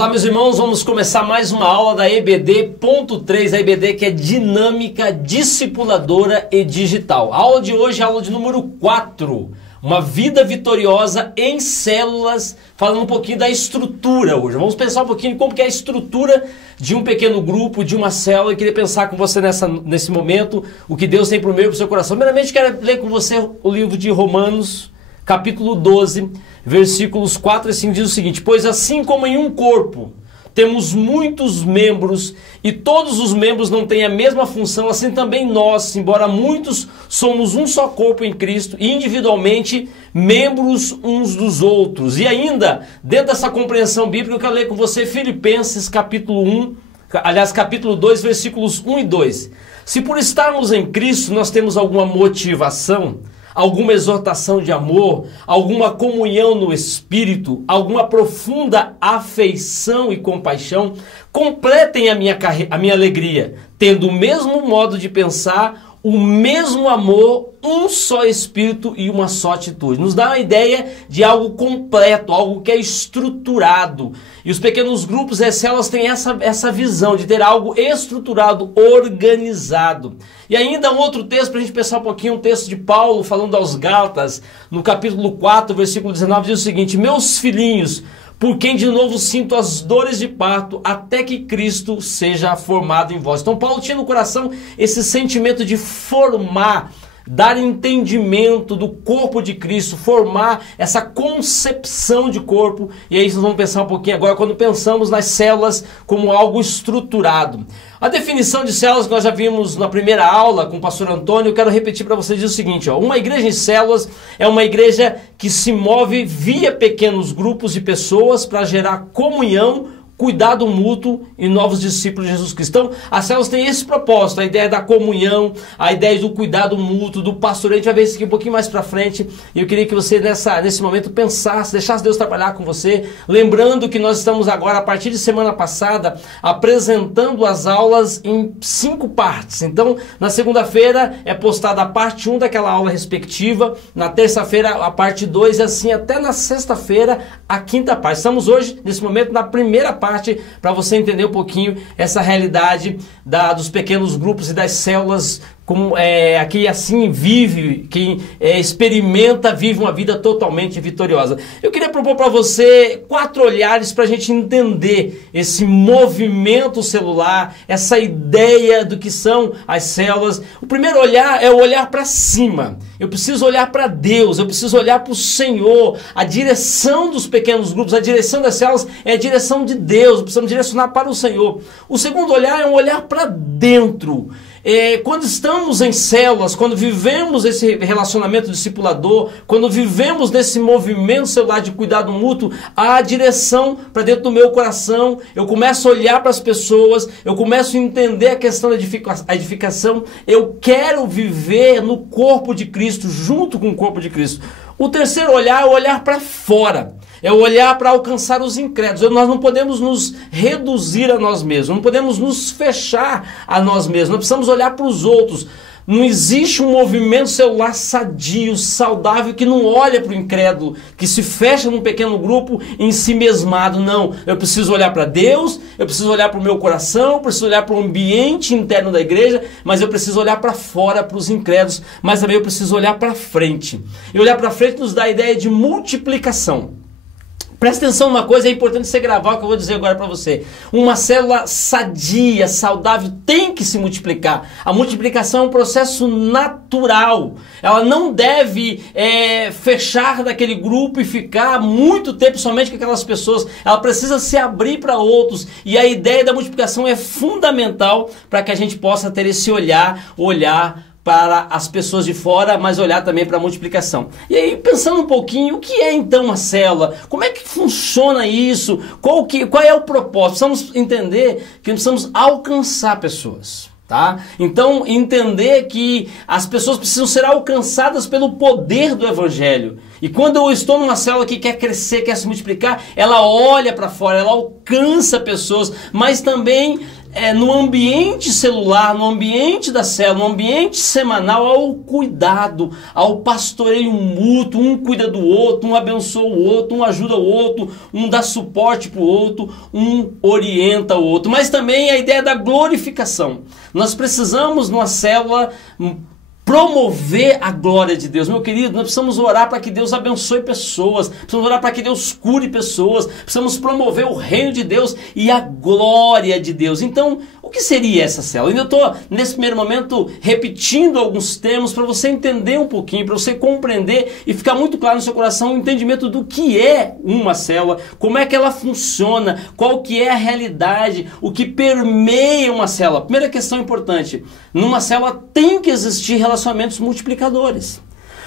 Olá, meus irmãos, vamos começar mais uma aula da EBD.3, a EBD que é Dinâmica Discipuladora e Digital. A aula de hoje é a aula de número 4, uma vida vitoriosa em células, falando um pouquinho da estrutura hoje. Vamos pensar um pouquinho como que é a estrutura de um pequeno grupo, de uma célula. Eu queria pensar com você nesse momento, o que Deus tem para o meu e para o seu coração. Primeiramente, quero ler com você o livro de Romanos, capítulo 12, versículos 4 e 5, diz o seguinte: pois assim como em um corpo temos muitos membros e todos os membros não têm a mesma função, assim também nós, embora muitos, somos um só corpo em Cristo e individualmente membros uns dos outros. E ainda, dentro dessa compreensão bíblica, eu quero ler com você Filipenses capítulo 2, versículos 1 e 2. Se por estarmos em Cristo nós temos alguma motivação, alguma exortação de amor, alguma comunhão no Espírito, alguma profunda afeição e compaixão, completem a minha alegria, tendo o mesmo modo de pensar, o mesmo amor, um só Espírito e uma só atitude. Nos dá uma ideia de algo completo, algo que é estruturado. E os pequenos grupos e células têm essa visão de ter algo estruturado, organizado. E ainda um outro texto, para a gente pensar um pouquinho, um texto de Paulo falando aos Gálatas, no capítulo 4, versículo 19, diz o seguinte: meus filhinhos, por quem de novo sinto as dores de parto, até que Cristo seja formado em vós. Então Paulo tinha no coração esse sentimento de formar, dar entendimento do corpo de Cristo, formar essa concepção de corpo. E aí nós vamos pensar um pouquinho agora quando pensamos nas células como algo estruturado. A definição de células que nós já vimos na primeira aula com o pastor Antônio, eu quero repetir para vocês o seguinte: uma igreja em células é uma igreja que se move via pequenos grupos de pessoas para gerar comunhão, cuidado mútuo e novos discípulos de Jesus Cristo. Então, as células têm esse propósito, a ideia da comunhão, a ideia do cuidado mútuo, do pastoreio. A gente vai ver isso aqui um pouquinho mais pra frente. E eu queria que você, nesse momento, pensasse, deixasse Deus trabalhar com você. Lembrando que nós estamos agora, a partir de semana passada, apresentando as aulas em 5 partes. Então, na segunda-feira é postada a parte 1 daquela aula respectiva. Na terça-feira, a parte 2 e assim até na sexta-feira, a quinta parte. Estamos hoje, nesse momento, na primeira parte, para você entender um pouquinho essa realidade dos pequenos grupos e das células, como aqui assim vive, quem experimenta, vive uma vida totalmente vitoriosa. Eu queria propor para você 4 olhares para a gente entender esse movimento celular, essa ideia do que são as células. O primeiro olhar é o olhar para cima. Eu preciso olhar para Deus, eu preciso olhar para o Senhor. A direção dos pequenos grupos, a direção das células é a direção de Deus. Precisamos direcionar para o Senhor. O segundo olhar é um olhar para dentro. Quando estamos em células, quando vivemos esse relacionamento discipulador, quando vivemos nesse movimento celular de cuidado mútuo, há a direção para dentro do meu coração. Eu começo a olhar para as pessoas, eu começo a entender a questão da edificação. Eu quero viver no corpo de Cristo, junto com o corpo de Cristo. O terceiro olhar é o olhar para fora. É o olhar para alcançar os incrédulos. Nós não podemos nos reduzir a nós mesmos, não podemos nos fechar a nós mesmos. Nós precisamos olhar para os outros. Não existe um movimento celular sadio, saudável, que não olha para o incrédulo, que se fecha num pequeno grupo em si mesmado. Não, eu preciso olhar para Deus, eu preciso olhar para o meu coração, eu preciso olhar para o ambiente interno da igreja, mas eu preciso olhar para fora, para os incrédulos, mas também eu preciso olhar para frente. E olhar para frente nos dá a ideia de multiplicação. Presta atenção numa coisa, é importante você gravar o que eu vou dizer agora para você. Uma célula sadia, saudável, tem que se multiplicar. A multiplicação é um processo natural. Ela não deve fechar naquele grupo e ficar muito tempo somente com aquelas pessoas. Ela precisa se abrir para outros. E a ideia da multiplicação é fundamental para que a gente possa ter esse olhar para as pessoas de fora, mas olhar também para a multiplicação. E aí, pensando um pouquinho, o que é então uma célula? Como é que funciona isso? Qual é o propósito? Precisamos entender que precisamos alcançar pessoas. Tá? Então, entender que as pessoas precisam ser alcançadas pelo poder do Evangelho. E quando eu estou numa célula que quer crescer, quer se multiplicar, ela olha para fora, ela alcança pessoas, mas também no ambiente celular, no ambiente da célula, no ambiente semanal, ao cuidado, ao pastoreio mútuo, um cuida do outro, um abençoa o outro, um ajuda o outro, um dá suporte para o outro, um orienta o outro. Mas também a ideia da glorificação. Nós precisamos, numa célula, promover a glória de Deus. Meu querido, nós precisamos orar para que Deus abençoe pessoas, precisamos orar para que Deus cure pessoas, precisamos promover o reino de Deus e a glória de Deus. Então, o que seria essa célula? Eu estou, nesse primeiro momento, repetindo alguns termos para você entender um pouquinho, para você compreender e ficar muito claro no seu coração o entendimento do que é uma célula, como é que ela funciona, qual que é a realidade, o que permeia uma célula. Primeira questão importante, numa célula tem que existir relacionamentos multiplicadores.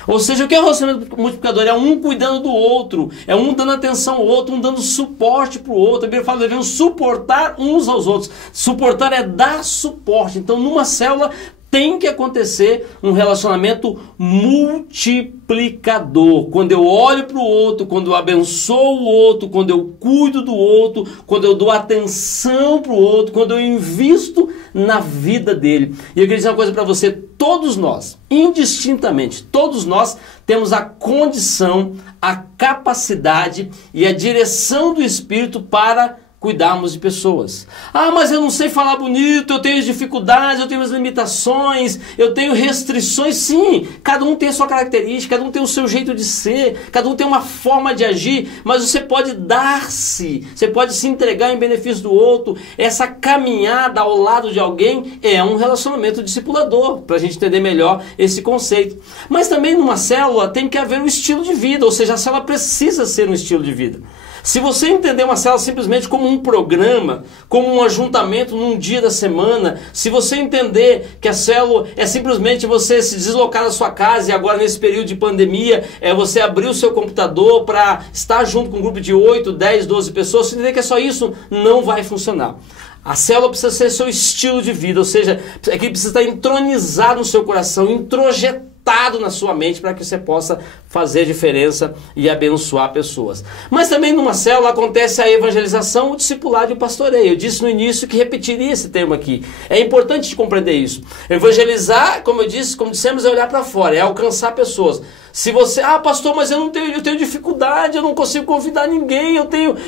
Ou seja, o que é o relacionamento multiplicador? É um cuidando do outro, é um dando atenção ao outro, um dando suporte para o outro. A Bíblia fala que devemos suportar uns aos outros. Suportar é dar suporte. Então, numa célula tem que acontecer um relacionamento multiplicador. Quando eu olho para o outro, quando eu abençoo o outro, quando eu cuido do outro, quando eu dou atenção para o outro, quando eu invisto na vida dele. E eu queria dizer uma coisa para você, todos nós, indistintamente, todos nós temos a condição, a capacidade e a direção do Espírito para cuidarmos de pessoas. Ah, mas eu não sei falar bonito, eu tenho dificuldades, eu tenho as limitações, eu tenho restrições. Sim, cada um tem a sua característica, cada um tem o seu jeito de ser, cada um tem uma forma de agir, mas você pode dar-se, você pode se entregar em benefício do outro. Essa caminhada ao lado de alguém é um relacionamento discipulador, para a gente entender melhor esse conceito. Mas também numa célula tem que haver um estilo de vida, ou seja, a célula precisa ser um estilo de vida. Se você entender uma célula simplesmente como um programa, como um ajuntamento num dia da semana, se você entender que a célula é simplesmente você se deslocar da sua casa e agora nesse período de pandemia é você abrir o seu computador para estar junto com um grupo de 8, 10, 12 pessoas, se entender que é só isso, não vai funcionar. A célula precisa ser seu estilo de vida, ou seja, aquilo precisa estar entronizado no seu coração, introjetado na sua mente para que você possa fazer diferença e abençoar pessoas. Mas também numa célula acontece a evangelização, o discipulado e o pastoreio. Eu disse no início que repetiria esse termo aqui. É importante de compreender isso. Evangelizar, como eu disse, como dissemos, é olhar para fora, é alcançar pessoas. Se você, pastor, mas eu tenho dificuldade, eu não consigo convidar ninguém,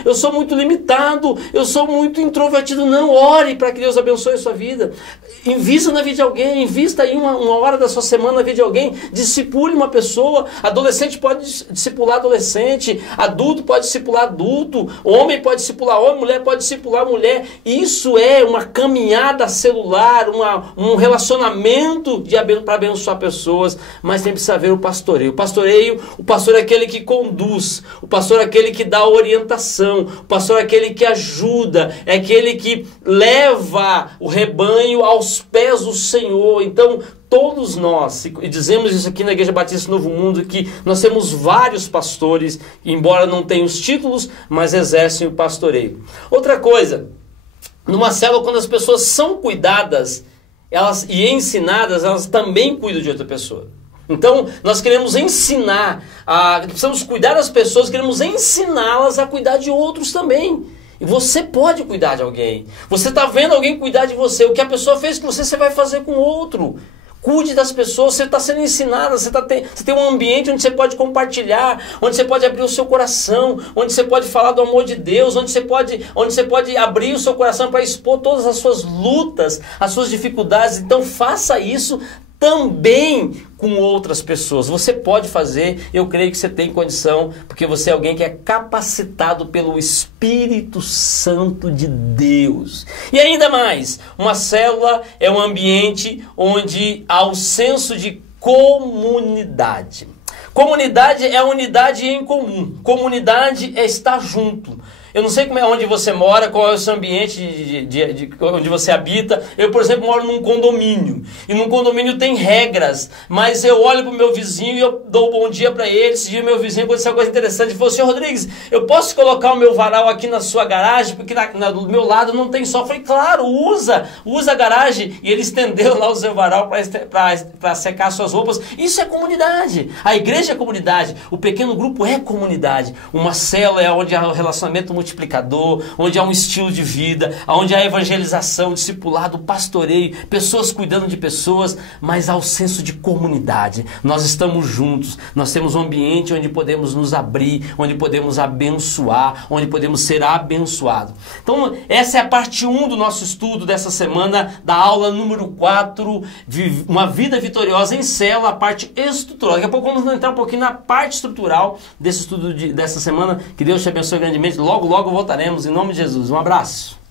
eu sou muito limitado, eu sou muito introvertido. Não, ore para que Deus abençoe a sua vida. Invista na vida de alguém, invista aí uma hora da sua semana na vida de alguém, discipule uma pessoa. Adolescente pode discipular adolescente, adulto pode discipular adulto, homem pode discipular homem, mulher pode discipular mulher. Isso é uma caminhada celular, um relacionamento para abençoar pessoas, mas tem que saber o pastoreio. O pastor é aquele que conduz, o pastor é aquele que dá orientação, o pastor é aquele que ajuda, é aquele que leva o rebanho aos pés do Senhor. Então, todos nós, e dizemos isso aqui na Igreja Batista Novo Mundo, que nós temos vários pastores, embora não tenham os títulos, mas exercem o pastoreio. Outra coisa, numa célula, quando as pessoas são cuidadas e ensinadas, elas também cuidam de outra pessoa. Então, nós queremos ensinar, precisamos cuidar das pessoas, queremos ensiná-las a cuidar de outros também. E você pode cuidar de alguém. Você está vendo alguém cuidar de você. O que a pessoa fez com você, você vai fazer com o outro. Cuide das pessoas, você está sendo ensinado, você tem um ambiente onde você pode compartilhar, onde você pode abrir o seu coração, onde você pode falar do amor de Deus, onde você pode abrir o seu coração para expor todas as suas lutas, as suas dificuldades. Então faça isso também com outras pessoas. Você pode fazer, eu creio que você tem condição, porque você é alguém que é capacitado pelo Espírito Santo de Deus. E ainda mais, uma célula é um ambiente onde há o senso de comunidade. Comunidade é a unidade em comum. Comunidade é estar junto. Eu não sei onde você mora, qual é o seu ambiente onde você habita. Eu, por exemplo, moro num condomínio. E num condomínio tem regras. Mas eu olho para o meu vizinho e eu dou um bom dia para ele. Esse dia meu vizinho aconteceu uma coisa interessante. Ele falou: senhor Rodrigues, eu posso colocar o meu varal aqui na sua garagem? Porque do meu lado não tem sol. Eu falei: claro, usa a garagem. E ele estendeu lá o seu varal para secar suas roupas. Isso é comunidade. A igreja é comunidade. O pequeno grupo é comunidade. Uma célula é onde há o relacionamento multiplicador. multiplicador, onde há um estilo de vida, onde há evangelização, discipulado, pastoreio, pessoas cuidando de pessoas, mas há o senso de comunidade. Nós estamos juntos, nós temos um ambiente onde podemos nos abrir, onde podemos abençoar, onde podemos ser abençoados. Então, essa é a parte 1 do nosso estudo dessa semana, da aula número 4, uma vida vitoriosa em célula, a parte estrutural. Daqui a pouco vamos entrar um pouquinho na parte estrutural desse estudo dessa semana. Que Deus te abençoe grandemente. Logo, logo voltaremos. Em nome de Jesus. Um abraço.